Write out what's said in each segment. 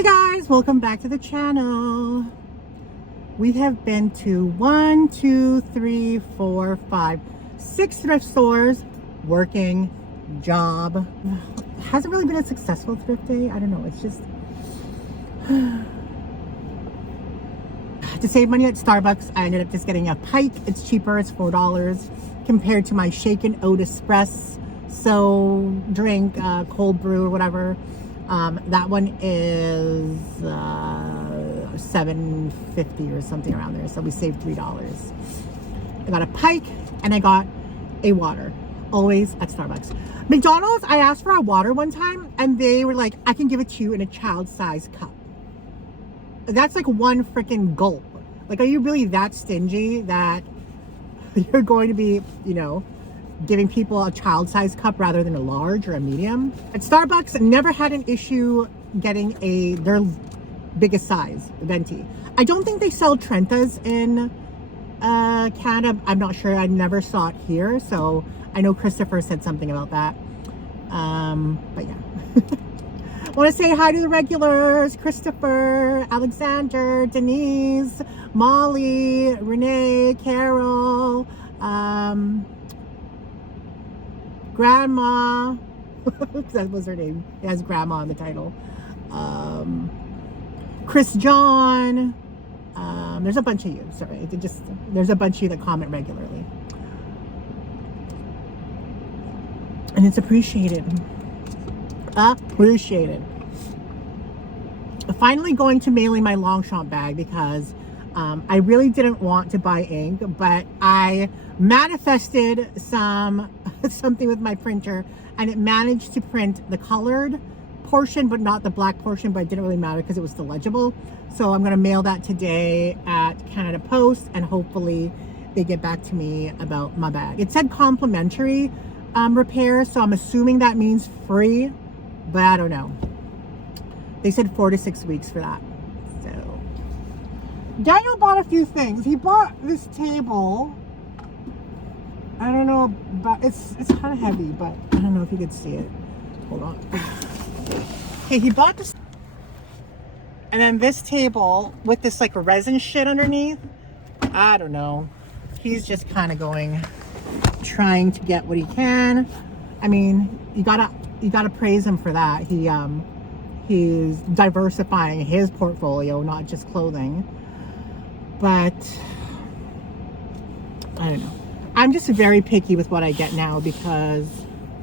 Hey guys, welcome back to the channel. We have been to 1, 2, 3, 4, 5, 6 thrift stores, working, job. Hasn't really been a successful thrift day. I don't know, it's just to save money at Starbucks, I ended up just getting a pike. It's cheaper, it's $4 compared to my shaken oat espresso drink, cold brew or whatever. That one is $7.50 or something around there, so we saved $3. I got a pike and I got a water, always at Starbucks. McDonald's, I asked for a water one time and they were like, I can give it to you in a child-sized cup. That's like one freaking gulp. Like, are you really that stingy that you're going to be, you know, giving people a child-sized cup rather than a large or a medium? At Starbucks, never had an issue getting their biggest size venti. I don't think they sell Trentas in Canada. I'm not sure. I never saw it here, so I know Christopher said something about that. But yeah. I want to say hi to the regulars: Christopher, Alexander, Denise, Molly, Renee, Carol, Grandma. That was her name. It has Grandma on the title. Chris John. There's a bunch of you. Sorry, there's a bunch of you that comment regularly, and it's appreciated. Appreciated. Finally going to mailing my Longchamp bag because I really didn't want to buy ink, but I manifested something with my printer and it managed to print the colored portion but not the black portion, but it didn't really matter because it was still legible. So I'm going to mail that today at Canada Post and hopefully they get back to me about my bag. It said complimentary repair, so I'm assuming that means free, but I don't know. They said 4 to 6 weeks for that. So Daniel bought a few things. He bought this table. I don't know, but it's kind of heavy, but I don't know if you could see it. Hold on. Okay, he bought this, and then this table with this like resin shit underneath. I don't know. He's just kind of trying to get what he can. I mean, you gotta praise him for that. He's diversifying his portfolio, not just clothing. But I don't know. I'm just very picky with what I get now because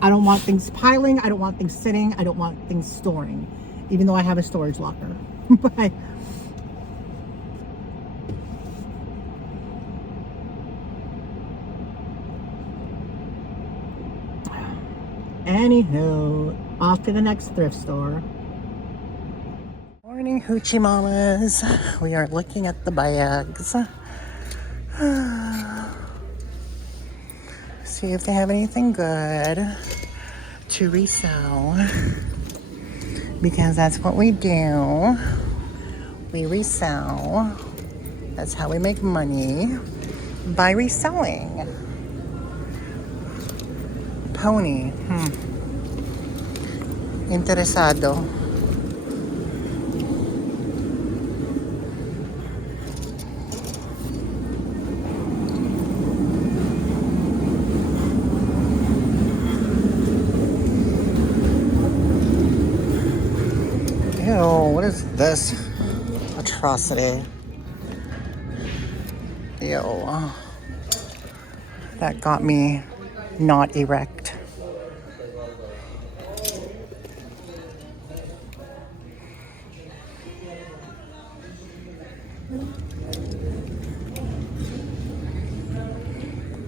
I don't want things piling. I don't want things sitting. I don't want things storing, even though I have a storage locker. But anywho, off to the next thrift store. Morning, hoochie mamas. We are looking at the bags. See if they have anything good to resell, because that's what we do. We resell. That's how we make money, by reselling. Pony. Interesado. Ew, what is this atrocity? Ew. That got me not erect.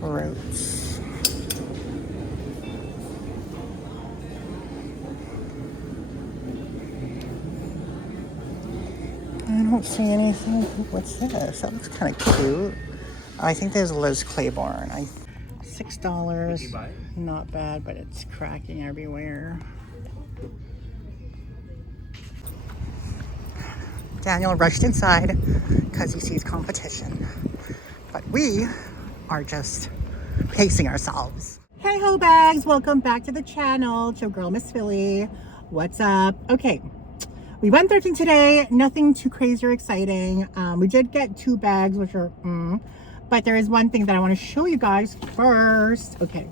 Roots. I don't see anything. What's this? That looks kind of cute. I think there's Liz Claiborne. $6. Not bad, but it's cracking everywhere. Daniel rushed inside because he sees competition. But we are just pacing ourselves. Hey ho bags, welcome back to the channel. It's your girl Msfili. What's up? Okay, We went thrifting today. Nothing too crazy or exciting. We did get 2 bags, which are but there is one thing that I want to show you guys first. Okay.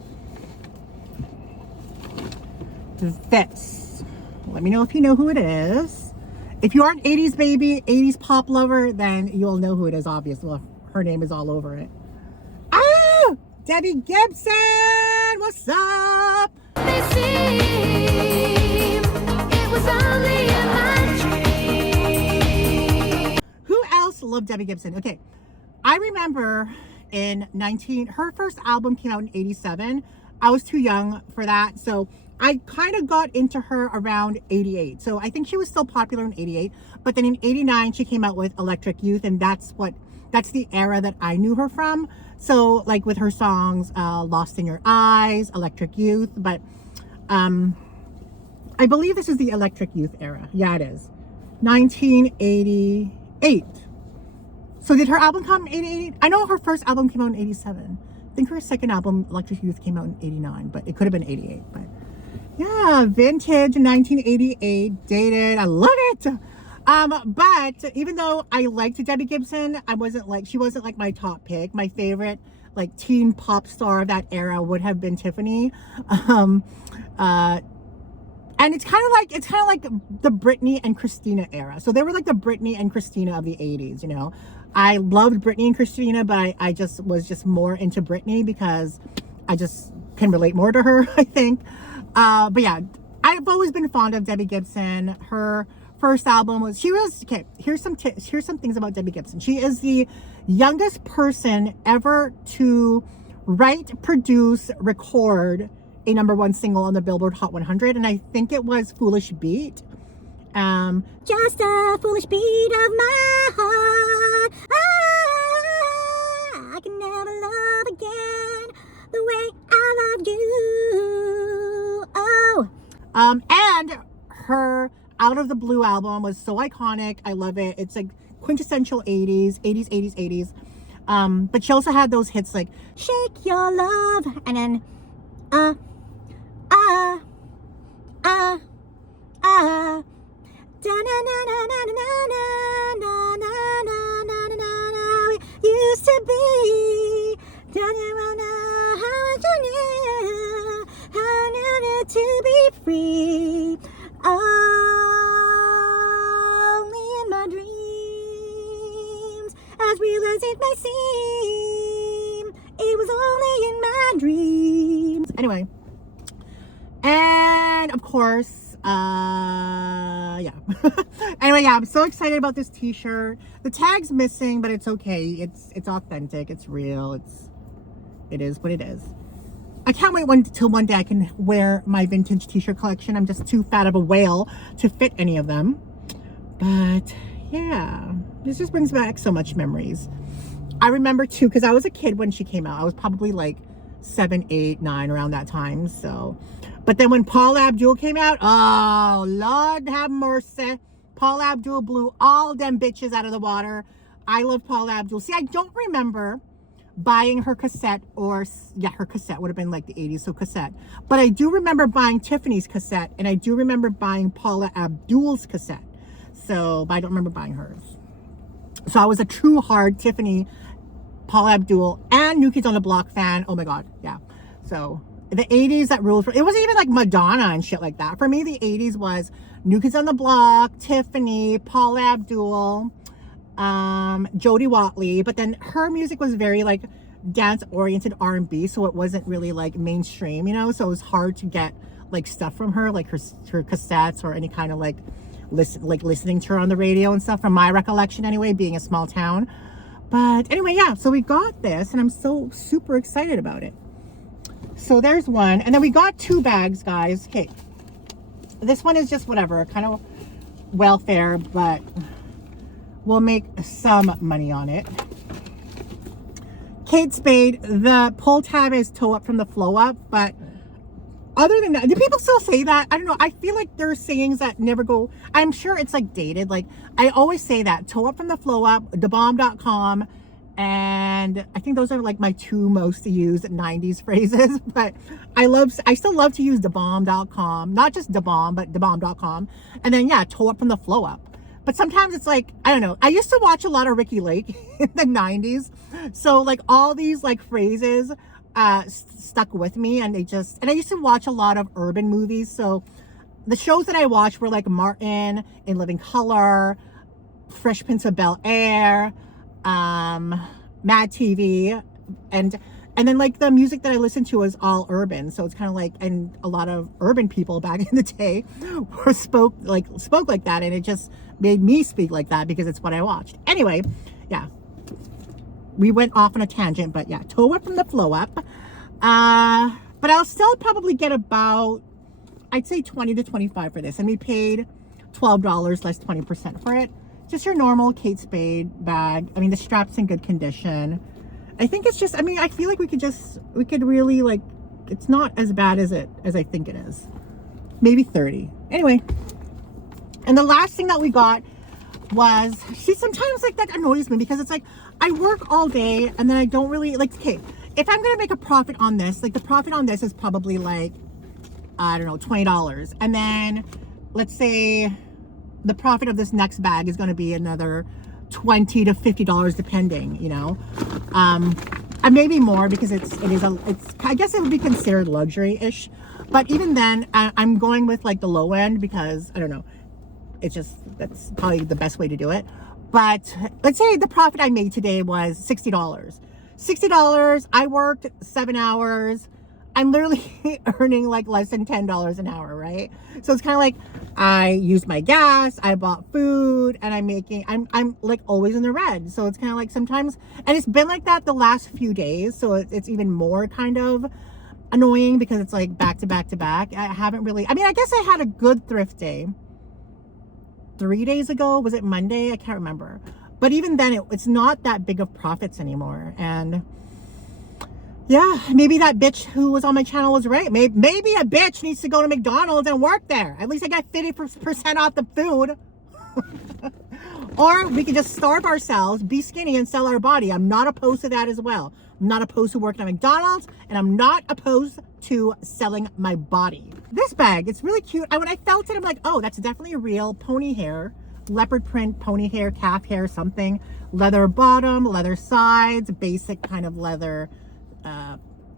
This. Let me know if you know who it is. If you are an 80s baby, 80s pop lover, then you'll know who it is, obviously. Well, her name is all over it. Ah! Debbie Gibson! What's up? They seem it was only in my dream. Who else loved Debbie Gibson? Okay. I remember her first album came out in 87. I was too young for that. So I kind of got into her around 88. So I think she was still popular in 88. But then in 89, she came out with Electric Youth. And that's the era that I knew her from. So like with her songs, Lost in Your Eyes, Electric Youth. But I believe this is the Electric Youth era. Yeah, it is. 1988. So did her album come in 88? I know her first album came out in 87. I think her second album, Electric Youth, came out in 89, but it could have been 88. But yeah, vintage 1988, dated. I love it. But even though I liked Debbie Gibson, she wasn't like my top pick. My favorite like teen pop star of that era would have been Tiffany. And it's kind of like the Britney and Christina era. So they were like the Britney and Christina of the 80s, you know. I loved Britney and Christina, but I just was more into Britney because I just can relate more to her, I think. But yeah, I've always been fond of Debbie Gibson. Her first album okay, here's some things about Debbie Gibson. She is the youngest person ever to write, produce, record a #1 single on the Billboard Hot 100, and I think it was Foolish Beat. Just a foolish beat of my heart. I can never love again the way I loved you. Oh. And her Out of the Blue album was so iconic. I love it. It's like quintessential 80s. But she also had those hits like Shake Your Love and then we used to be. Don't you wanna how much I knew, how I knew to be free. Only in my dreams, as real as it may seem, it was only in my dreams. Anyway, and of course, yeah. Anyway, yeah, I'm so excited about this t-shirt. The tag's missing, but it's okay. It's authentic. It's real. It is what it is. I can't wait till one day I can wear my vintage t-shirt collection. I'm just too fat of a whale to fit any of them. But yeah, this just brings back so much memories. I remember too, because I was a kid when she came out. I was probably like 7, 8, 9 around that time. So, but then when Paula Abdul came out, oh Lord have mercy. Paula Abdul blew all them bitches out of the water. I love Paula Abdul. See, I don't remember buying her cassette, or yeah, her cassette would have been like the 80s, so cassette. But I do remember buying Tiffany's cassette, and I do remember buying Paula Abdul's cassette. So, but I don't remember buying hers. So I was a true hard Tiffany, Paula Abdul, and New Kids on the Block fan. Oh my God, yeah. So the 80s that ruled. It wasn't even like Madonna and shit like that. For me, the 80s was New Kids on the Block, Tiffany, Paula Abdul, Jody Watley. But then her music was very like dance oriented R&B, so it wasn't really like mainstream, you know. So it was hard to get like stuff from her, like her cassettes or any kind of like listening to her on the radio and stuff, from my recollection anyway, being a small town. But anyway, yeah, so we got this and I'm so super excited about it. So there's one, and then we got 2 bags, guys. Okay, this one is just whatever, kind of welfare, but we'll make some money on it. Kate Spade, the pull tab is toe up from the flow up, but other than that, do people still say that? I don't know. I feel like there are sayings that never go. I'm sure it's like dated. Like I always say that toe up from the flow up, thebomb.com, And I think those are like my two most used 90s phrases. But I still love to use debomb.com, not just debomb, but debomb.com. And then yeah, toe up from the flow up. But sometimes it's like, I don't know. I used to watch a lot of Ricky Lake in the 90s. So like all these like phrases stuck with me, and I used to watch a lot of urban movies. So the shows that I watched were like Martin, In Living Color, Fresh Prince of Bel-Air, Mad TV, and then like the music that I listened to was all urban. So it's kind of like, and a lot of urban people back in the day spoke like that, and it just made me speak like that because it's what I watched. Anyway, yeah, we went off on a tangent, but yeah, toe up from the flow up. But I'll still probably get about, I'd say 20 to 25 for this, and we paid $12 less 20% for it. Just your normal Kate Spade bag. I mean, the strap's in good condition. I think it's just, I mean, I feel like we could really like, it's not as bad as I think it is. Maybe 30. Anyway. And the last thing that we got was, see, sometimes like that annoys me because it's like, I work all day and then I don't really, like, okay, if I'm going to make a profit on this, like the profit on this is probably like, I don't know, $20. And then let's say the profit of this next bag is going to be another $20 to $50 depending, you know, and maybe more because it's I guess it would be considered luxury-ish, but even then I'm going with like the low end because I don't know, it's just, that's probably the best way to do it. But let's say the profit I made today was $60. I worked 7 hours. I'm literally earning like less than $10 an hour, right? So it's kind of like I used my gas, I bought food, and I'm like always in the red. So it's kind of like sometimes, and it's been like that the last few days. So it's even more kind of annoying because it's like back to back to back. I haven't really, I mean, I guess I had a good thrift day 3 days ago. Was it Monday? I can't remember. But even then, it's not that big of profits anymore. And yeah, maybe that bitch who was on my channel was right. Maybe a bitch needs to go to McDonald's and work there. At least I got 50% off the food. Or we could just starve ourselves, be skinny, and sell our body. I'm not opposed to that as well. I'm not opposed to working at McDonald's, and I'm not opposed to selling my body. This bag, it's really cute. When I felt it, I'm like, oh, that's definitely a real pony hair, leopard print, pony hair, calf hair, something. Leather bottom, leather sides, basic kind of leather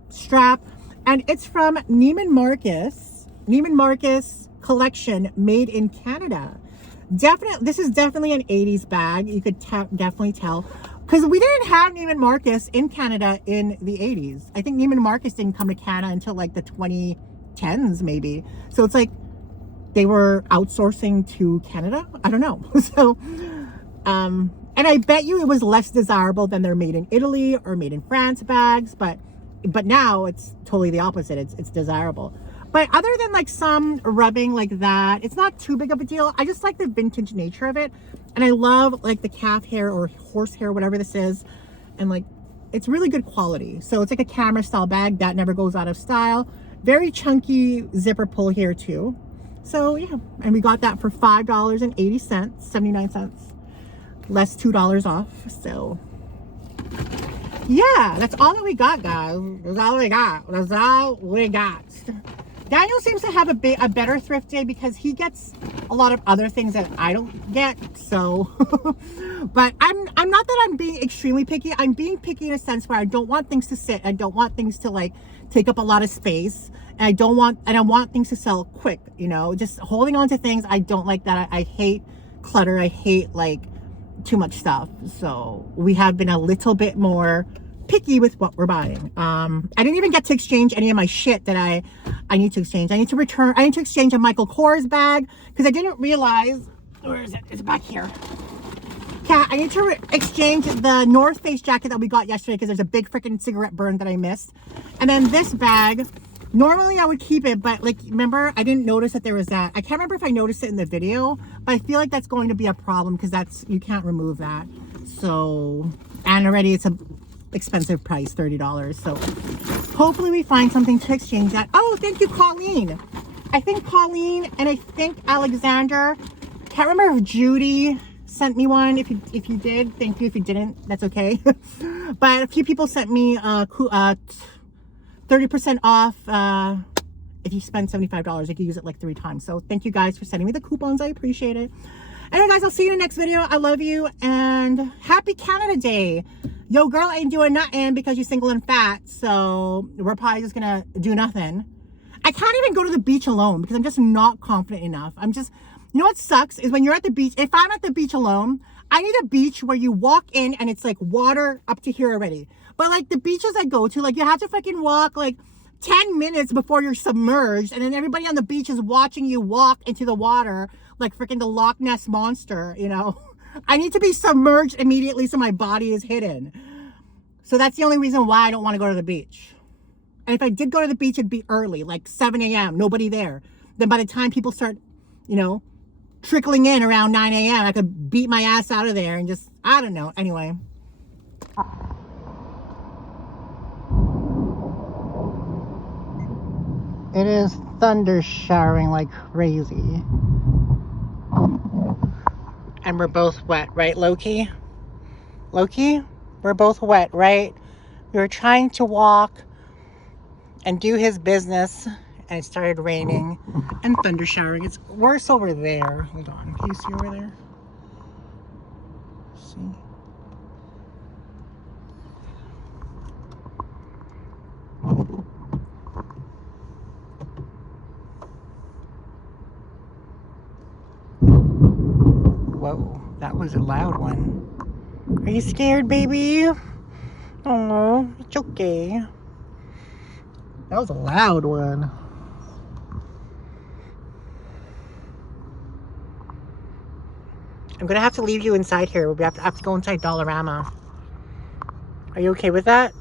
strap, and it's from Neiman Marcus collection, made in Canada. This is definitely an 80s bag. You could definitely tell because we didn't have Neiman Marcus in Canada in the 80s. I think Neiman Marcus didn't come to Canada until like the 2010s maybe. So it's like they were outsourcing to Canada. I don't know. So and I bet you it was less desirable than their made in Italy or made in France bags, but now it's totally the opposite. It's desirable. But other than like some rubbing like that, it's not too big of a deal. I just like the vintage nature of it. And I love like the calf hair or horse hair, whatever this is. And like, it's really good quality. So it's like a camera style bag that never goes out of style. Very chunky zipper pull here too. So yeah, and we got that for $5.80, 79 cents. Less $2 off. So yeah, that's all that we got, guys. That's all we got. Daniel seems to have a better thrift day because he gets a lot of other things that I don't get. So but I'm not that I'm being extremely picky. I'm being picky in a sense where I don't want things to sit. I don't want things to like take up a lot of space, and I want things to sell quick, you know. Just holding on to things, I don't like that. I hate clutter. I hate like too much stuff. So we have been a little bit more picky with what we're buying. I didn't even get to exchange any of my shit that I need to exchange. I need to exchange a Michael Kors bag because I didn't realize, where is it? It's back here. Yeah, I need to exchange the North Face jacket that we got yesterday because there's a big freaking cigarette burn that I missed. And then this bag, normally I would keep it, but like, remember, I didn't notice that there was that. I can't remember if I noticed it in the video, but I feel like that's going to be a problem because you can't remove that. So, and already it's a expensive price, $30. So hopefully we find something to exchange that. Oh, thank you, Colleen. I think Colleen and I think Alexander, can't remember if Judy sent me one. If you did, thank you. If you didn't, that's okay. But a few people sent me 30% off. If you spend $75, you can use it like 3 times. So thank you guys for sending me the coupons. I appreciate it. Anyway, guys, I'll see you in the next video. I love you, and happy Canada Day. Yo, girl ain't doing nothing because you're single and fat, so we're probably just gonna do nothing. I can't even go to the beach alone because I'm just not confident enough. You know what sucks is when you're at the beach, if I'm at the beach alone, I need a beach where you walk in and it's like water up to here already. But like the beaches I go to, like you have to fucking walk like 10 minutes before you're submerged, and then everybody on the beach is watching you walk into the water like freaking the Loch Ness monster, you know. I need to be submerged immediately so my body is hidden. So that's the only reason why I don't want to go to the beach. And if I did go to the beach, it'd be early, like 7 a.m., nobody there. Then by the time people start, you know, trickling in around 9 a.m., I could beat my ass out of there and just, I don't know. Anyway. It is thunder showering like crazy. And we're both wet, right, Loki? Loki? We're both wet, right? We were trying to walk and do his business, and it started raining and thunder showering. It's worse over there. Hold on. Can you see over there? See? Whoa, that was a loud one. Are you scared, baby? Oh, it's okay. That was a loud one. I'm gonna have to leave you inside here. We'll have to go inside Dollarama. Are you okay with that?